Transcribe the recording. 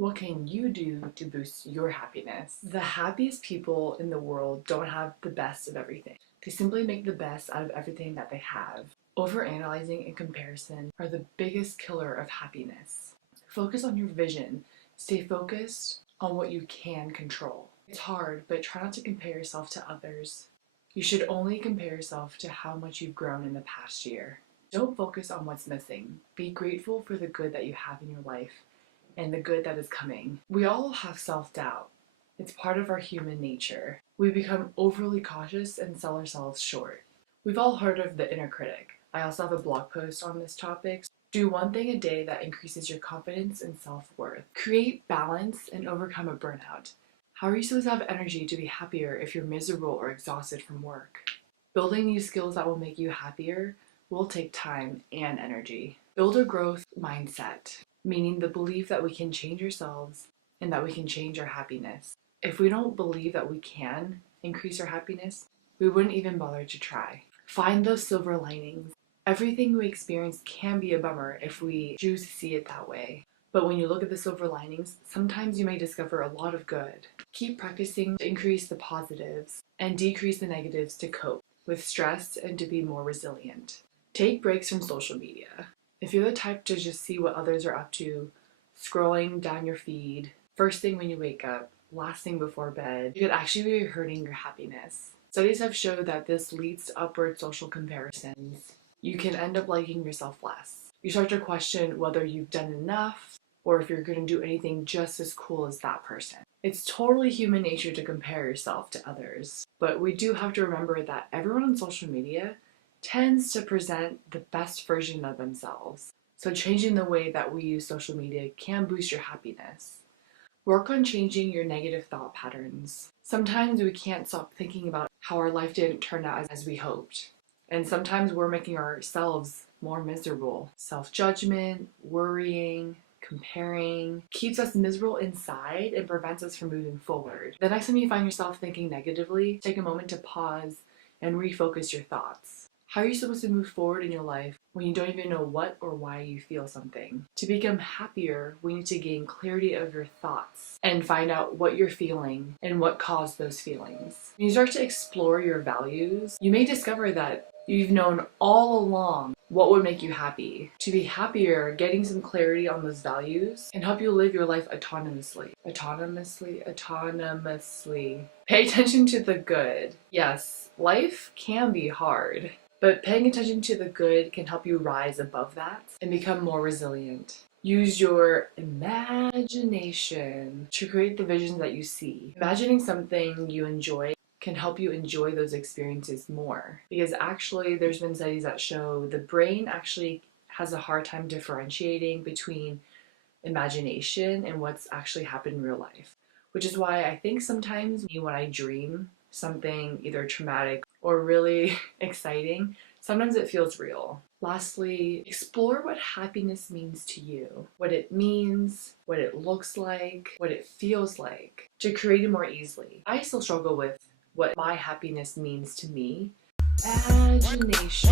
What can you do to boost your happiness? The happiest people in the world don't have the best of everything. They simply make the best out of everything that they have. Overanalyzing and comparison are the biggest killer of happiness. Focus on your vision. Stay focused on what you can control. It's hard, but try not to compare yourself to others. You should only compare yourself to how much you've grown in the past year. Don't focus on what's missing. Be grateful for the good that you have in your life and the good that is coming. We all have self-doubt. It's part of our human nature. We become overly cautious and sell ourselves short. We've all heard of the inner critic. I also have a blog post on this topic. Do one thing a day that increases your confidence and self-worth. Create balance and overcome a burnout. How are you supposed to have energy to be happier if you're miserable or exhausted from work? Building new skills that will make you happier will take time and energy. Build a growth mindset, meaning the belief that we can change ourselves and that we can change our happiness. If we don't believe that we can increase our happiness, we wouldn't even bother to try. Find those silver linings. Everything we experience can be a bummer if we choose to see it that way. But when you look at the silver linings, sometimes you may discover a lot of good. Keep practicing to increase the positives and decrease the negatives to cope with stress and to be more resilient. Take breaks from social media. If you're the type to just see what others are up to, scrolling down your feed, first thing when you wake up, last thing before bed, you could actually be hurting your happiness. Studies have shown that this leads to upward social comparisons. You can end up liking yourself less. You start to question whether you've done enough or if you're going to do anything just as cool as that person. It's totally human nature to compare yourself to others, but we do have to remember that everyone on social media tends to present the best version of themselves. So changing the way that we use social media can boost your happiness. Work on changing your negative thought patterns. Sometimes we can't stop thinking about how our life didn't turn out as we hoped. And sometimes we're making ourselves more miserable. Self-judgment, worrying, comparing keeps us miserable inside and prevents us from moving forward. The next time you find yourself thinking negatively, take a moment to pause and refocus your thoughts. How are you supposed to move forward in your life when you don't even know what or why you feel something? To become happier, we need to gain clarity of your thoughts and find out what you're feeling and what caused those feelings. When you start to explore your values, you may discover that you've known all along what would make you happy. To be happier, getting some clarity on those values can help you live your life autonomously. Autonomously. Pay attention to the good. Yes, life can be hard, but paying attention to the good can help you rise above that and become more resilient. Use your imagination to create the visions that you see. Imagining something you enjoy can help you enjoy those experiences more. Because actually, there's been studies that show the brain actually has a hard time differentiating between imagination and what's actually happened in real life. Which is why I think sometimes when I dream something either traumatic or really exciting, sometimes it feels real. Lastly, explore what happiness means to you. What it means, what it looks like, what it feels like, to create it more easily. I still struggle with what my happiness means to me. Imagination.